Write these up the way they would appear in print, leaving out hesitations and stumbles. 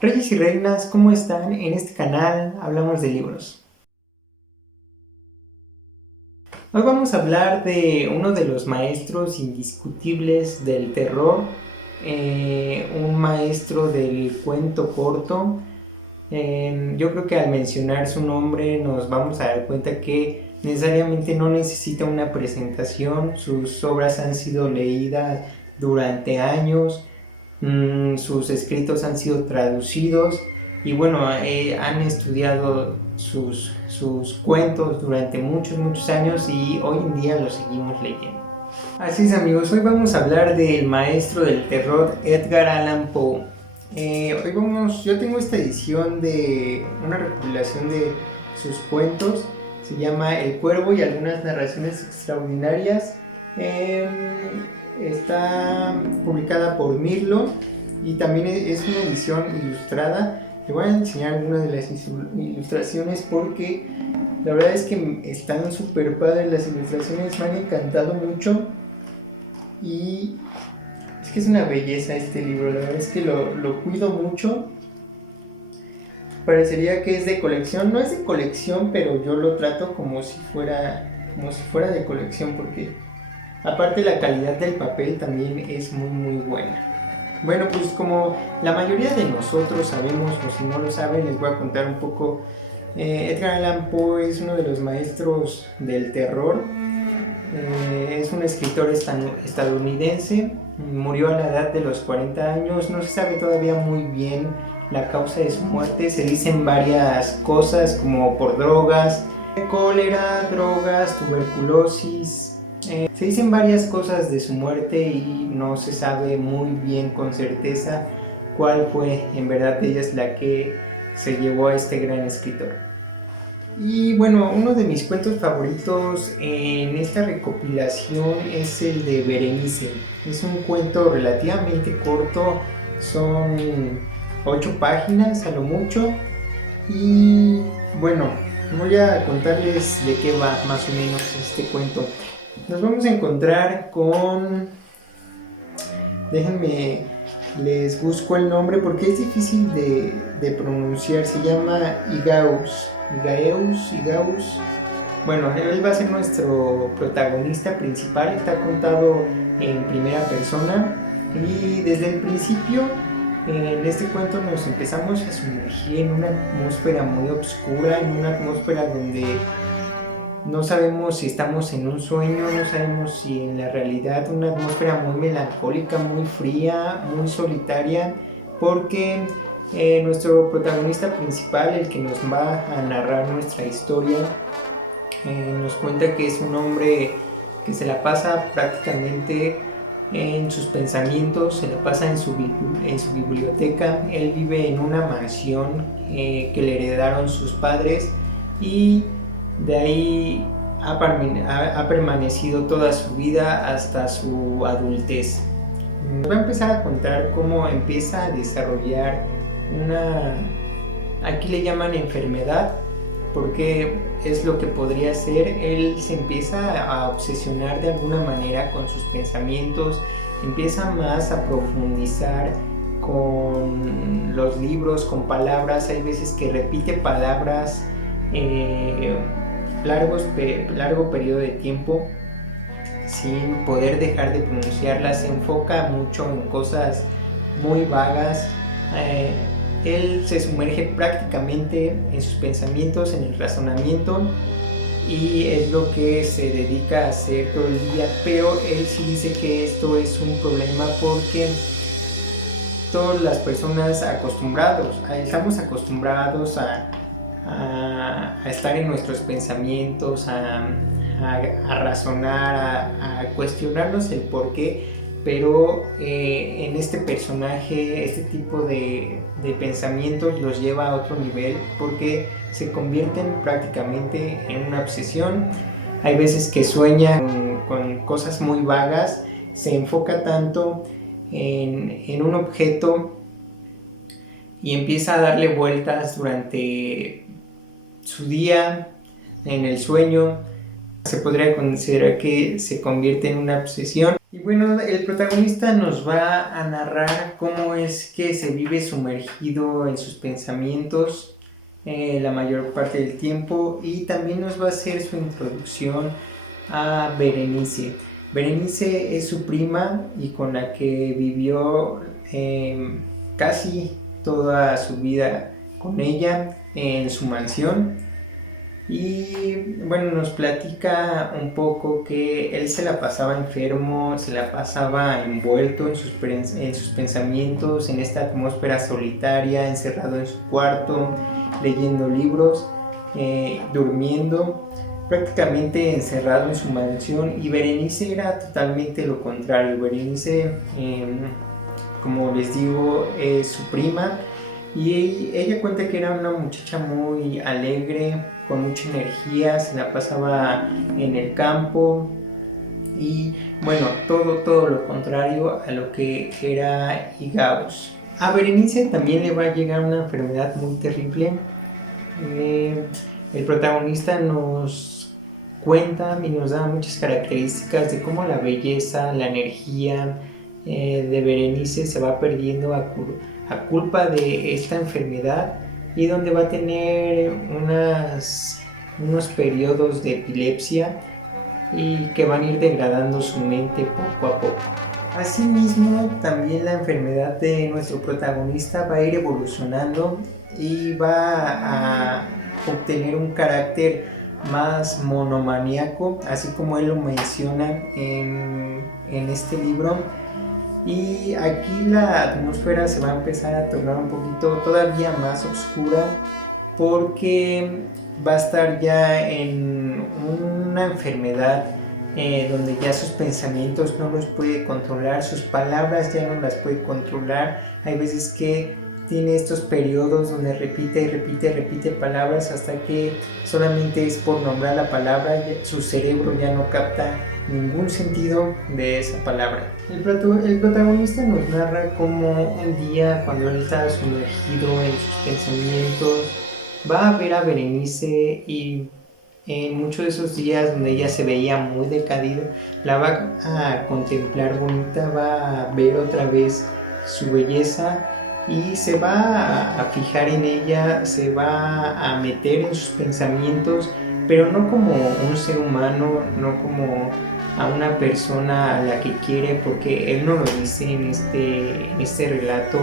Reyes y reinas, ¿cómo están? En este canal hablamos de libros. Hoy vamos a hablar de uno de los maestros indiscutibles del terror, un maestro del cuento corto. Yo creo que al mencionar su nombre nos vamos a dar cuenta que necesariamente no necesita una presentación, sus obras han sido leídas durante años. Sus escritos han sido traducidos y bueno, han estudiado sus cuentos durante muchos años y hoy en día los seguimos leyendo. Así es, amigos, hoy vamos a hablar del maestro del terror Edgar Allan Poe. Yo tengo esta edición de una recopilación de sus cuentos, se llama El Cuervo y algunas narraciones extraordinarias. Está publicada por Mirlo y también es una edición ilustrada. Le voy a enseñar algunas de las ilustraciones porque la verdad es que están súper padres las ilustraciones, me han encantado mucho y es que es una belleza este libro, la verdad es que lo cuido mucho. Parecería que es de colección, no es de colección, pero yo lo trato como si fuera de colección porque aparte la calidad del papel también es muy buena. Bueno, pues como la mayoría de nosotros sabemos, o si no lo saben, les voy a contar un poco. Edgar Allan Poe es uno de los maestros del terror. Es un escritor estadounidense, murió a la edad de los 40 años, no se sabe todavía muy bien la causa de su muerte, se dicen varias cosas como por drogas, cólera, drogas, tuberculosis. Se dicen varias cosas de su muerte y no se sabe muy bien con certeza cuál fue en verdad de ellas la que se llevó a este gran escritor. Y bueno, uno de mis cuentos favoritos en esta recopilación es el de Berenice. Es un cuento relativamente corto, son 8 páginas a lo mucho. Y bueno, voy a contarles de qué va más o menos este cuento. Nos vamos a encontrar con... Déjenme, les busco el nombre porque es difícil de pronunciar. Se llama Igaus. Bueno, él va a ser nuestro protagonista principal. Está contado en primera persona. Y desde el principio, en este cuento nos empezamos a sumergir en una atmósfera muy oscura, en una atmósfera donde no sabemos si estamos en un sueño, no sabemos si en la realidad, una atmósfera muy melancólica, muy fría, muy solitaria, porque nuestro protagonista principal, el que nos va a narrar nuestra historia, nos cuenta que es un hombre que se la pasa prácticamente en sus pensamientos, se la pasa en su biblioteca. Él vive en una mansión que le heredaron sus padres y de ahí ha permanecido toda su vida hasta su adultez. Nos va a empezar a contar cómo empieza a desarrollar aquí le llaman enfermedad, porque es lo que podría ser. Él se empieza a obsesionar de alguna manera con sus pensamientos, empieza más a profundizar con los libros, con palabras. Hay veces que repite palabras largo periodo de tiempo sin poder dejar de pronunciarlas. Se enfoca mucho en cosas muy vagas. Él se sumerge prácticamente en sus pensamientos, en el razonamiento, y es lo que se dedica a hacer todo el día. Pero él sí dice que esto es un problema porque todas las personas estamos acostumbrados a estar en nuestros pensamientos, a razonar, a cuestionarnos el por qué, pero en este personaje, este tipo de pensamientos los lleva a otro nivel porque se convierten prácticamente en una obsesión. Hay veces que sueña con cosas muy vagas, se enfoca tanto en un objeto y empieza a darle vueltas durante su día, en el sueño. Se podría considerar que se convierte en una obsesión. Y Bueno, el protagonista nos va a narrar cómo es que se vive sumergido en sus pensamientos la mayor parte del tiempo, y también nos va a hacer su introducción a Berenice. Berenice es su prima y con la que vivió casi toda su vida con ella en su mansión. Y bueno, nos platica un poco que él se la pasaba enfermo, se la pasaba envuelto en sus pensamientos, en esta atmósfera solitaria, encerrado en su cuarto, leyendo libros, durmiendo, prácticamente encerrado en su mansión. Y Berenice era totalmente lo contrario. Berenice, como les digo, es su prima, y ella cuenta que era una muchacha muy alegre, con mucha energía, se la pasaba en el campo y bueno, todo lo contrario a lo que era Igaos. A Berenice también le va a llegar una enfermedad muy terrible. El protagonista nos cuenta y nos da muchas características de cómo la belleza, la energía de Berenice se va perdiendo a culpa de esta enfermedad, y donde va a tener unos periodos de epilepsia y que van a ir degradando su mente poco a poco. Asimismo, también la enfermedad de nuestro protagonista va a ir evolucionando y va a obtener un carácter más monomaníaco, así como él lo menciona en este libro. Y aquí la atmósfera se va a empezar a tornar un poquito todavía más oscura, porque va a estar ya en una enfermedad donde ya sus pensamientos no los puede controlar, sus palabras ya no las puede controlar. Hay veces que tiene estos periodos donde repite palabras hasta que solamente es por nombrar la palabra, su cerebro ya no capta ningún sentido de esa palabra. El protagonista nos narra cómo un día, cuando él está sumergido en sus pensamientos, va a ver a Berenice, y en muchos de esos días donde ella se veía muy decaída, la va a contemplar bonita, va a ver otra vez su belleza y se va a fijar en ella, se va a meter en sus pensamientos, pero no como un ser humano, no como a una persona a la que quiere, porque él no lo dice en este relato.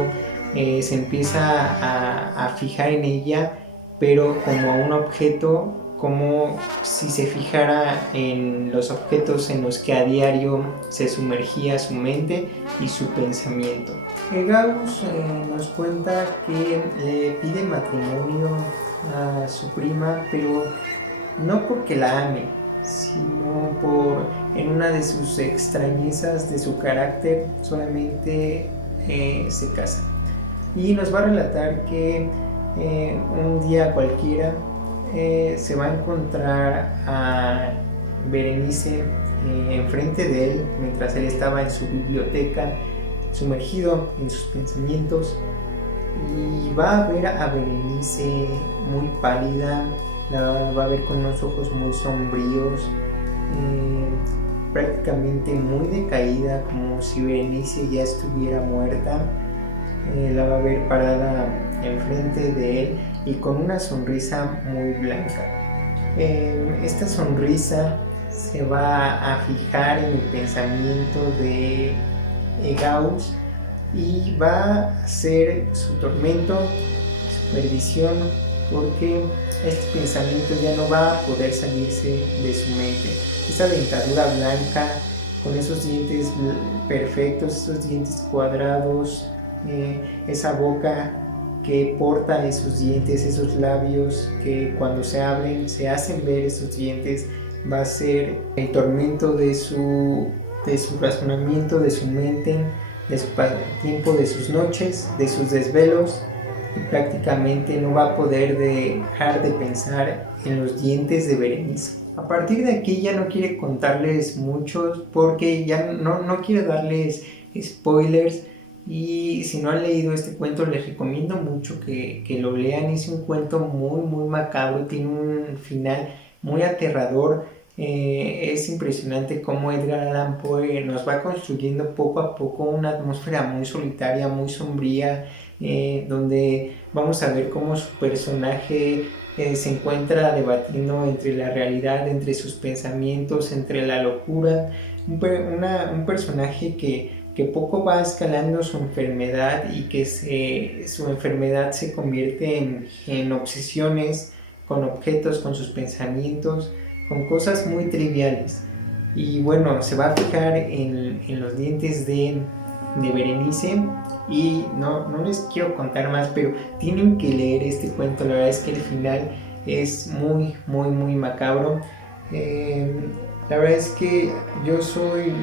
Se empieza a fijar en ella, pero como a un objeto, como si se fijara en los objetos en los que a diario se sumergía su mente y su pensamiento. Gauss nos cuenta que le pide matrimonio a su prima, pero no porque la ame, sino por, en una de sus extrañezas de su carácter, solamente se casa. Y nos va a relatar que un día cualquiera se va a encontrar a Berenice enfrente de él, mientras él estaba en su biblioteca, sumergido en sus pensamientos, y va a ver a Berenice muy pálida, la va a ver con unos ojos muy sombríos, prácticamente muy decaída, como si Berenice ya estuviera muerta. La va a ver parada enfrente de él y con una sonrisa muy blanca. Esta sonrisa se va a fijar en el pensamiento de Gauss y va a ser su tormento, su perdición, porque este pensamiento ya no va a poder salirse de su mente. Esa dentadura blanca con esos dientes perfectos, esos dientes cuadrados, esa boca que porta esos dientes, esos labios que cuando se abren se hacen ver esos dientes, va a ser el tormento de su razonamiento, de su mente, de su tiempo, de sus noches, de sus desvelos, y prácticamente no va a poder dejar de pensar en los dientes de Berenice. A partir de aquí ya no quiere contarles muchos, porque ya no quiere darles spoilers. Y si no han leído este cuento, les recomiendo mucho que lo lean. Es un cuento muy macabro, tiene un final muy aterrador, Es impresionante cómo Edgar Allan Poe nos va construyendo poco a poco una atmósfera muy solitaria, muy sombría, donde vamos a ver cómo su personaje se encuentra debatiendo entre la realidad, entre sus pensamientos, entre la locura. Un personaje que poco va escalando su enfermedad y que su enfermedad se convierte en obsesiones con objetos, con sus pensamientos, con cosas muy triviales. Y bueno, se va a fijar en los dientes de Berenice. Y no les quiero contar más, pero tienen que leer este cuento. La verdad es que el final es muy, muy, muy macabro. La verdad es que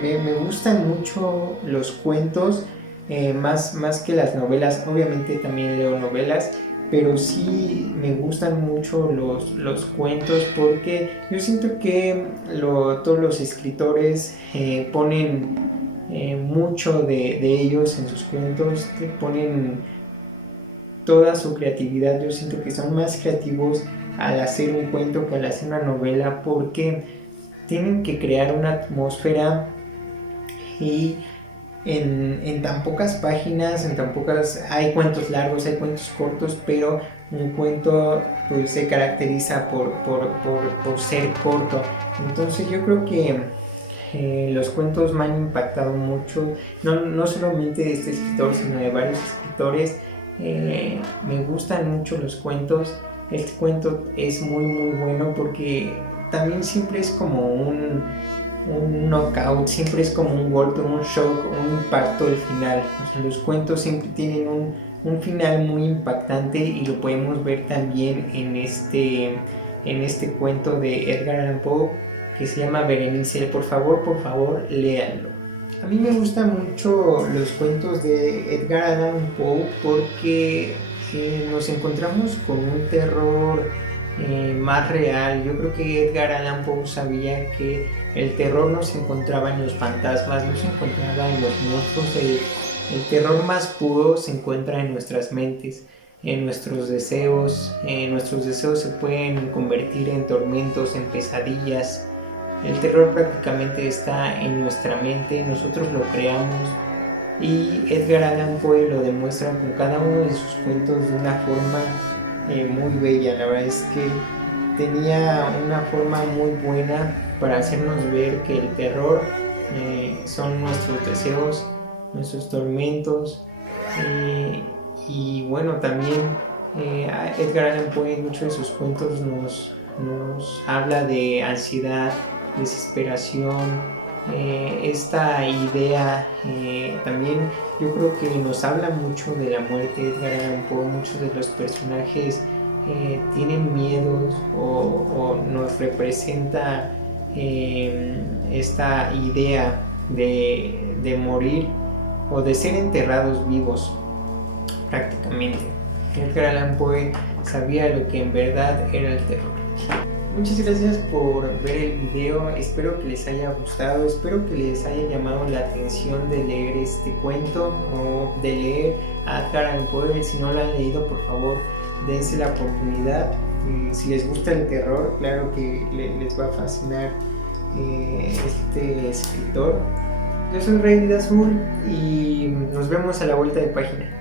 me gustan mucho los cuentos, más que las novelas. Obviamente también leo novelas, pero sí me gustan mucho los cuentos, porque yo siento que todos los escritores ponen mucho de ellos en sus cuentos, te ponen toda su creatividad. Yo siento que son más creativos al hacer un cuento que al hacer una novela, porque tienen que crear una atmósfera y en tan pocas páginas, hay cuentos largos, hay cuentos cortos, pero un cuento pues se caracteriza por ser corto. Entonces yo creo que los cuentos me han impactado mucho, no solamente de este escritor, sino de varios escritores. Me gustan mucho los cuentos. Este cuento es muy muy bueno porque también siempre es como un knockout, siempre es como un golpe, un shock, un impacto al final. O sea, los cuentos siempre tienen un final muy impactante, y lo podemos ver también en este cuento de Edgar Allan Poe que se llama Berenice. Por favor, léanlo. A mí me gustan mucho los cuentos de Edgar Allan Poe porque nos encontramos con un terror más real. Yo creo que Edgar Allan Poe sabía que el terror no se encontraba en los fantasmas, no se encontraba en los monstruos. El terror más puro se encuentra en nuestras mentes, en nuestros deseos. Nuestros deseos se pueden convertir en tormentos, en pesadillas. El terror prácticamente está en nuestra mente, nosotros lo creamos, y Edgar Allan Poe lo demuestra con cada uno de sus cuentos de una forma muy bella. La verdad es que tenía una forma muy buena para hacernos ver que el terror son nuestros deseos, nuestros tormentos. Y bueno, también Edgar Allan Poe en muchos de sus cuentos nos habla de ansiedad, desesperación, esta idea. También yo creo que nos habla mucho de la muerte. Edgar Allan Poe, muchos de los personajes tienen miedos, o nos representa esta idea de morir o de ser enterrados vivos prácticamente. Edgar Allan Poe sabía lo que en verdad era el terror. Muchas gracias por ver el video, espero que les haya gustado, espero que les haya llamado la atención de leer este cuento o de leer a Edgar Allan Poe. Si no lo han leído, por favor, dense la oportunidad. Si les gusta el terror, claro que les va a fascinar este escritor. Yo soy Rey Vida Azul y nos vemos a la vuelta de página.